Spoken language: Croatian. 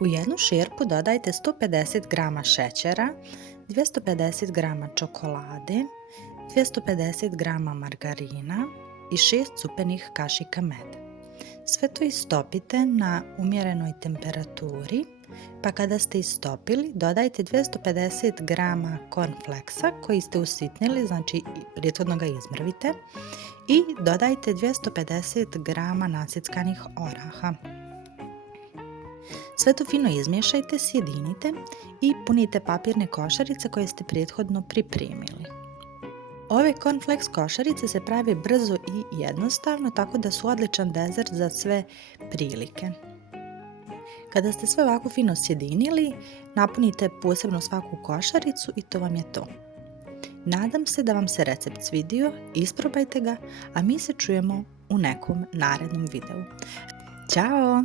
U jednu šerpu dodajte 150 g šećera, 250 g čokolade, 250 g margarina i 6 cupenih kašika meda. Sve to istopite na umjerenoj temperaturi, pa kada ste istopili dodajte 250 g cornflakesa koji ste usitnili, znači prethodno ga izmrvite, i dodajte 250 g nasjeckanih oraha. Sve to fino izmiješajte, sjedinite i punite papirne košarice koje ste prethodno pripremili. Ove cornflakes košarice se prave brzo i jednostavno, tako da su odličan dezert za sve prilike. Kada ste sve ovako fino sjedinili, napunite posebno svaku košaricu i to vam je to. Nadam se da vam se recept svidio, isprobajte ga, a mi se čujemo u nekom narednom videu. Ćao!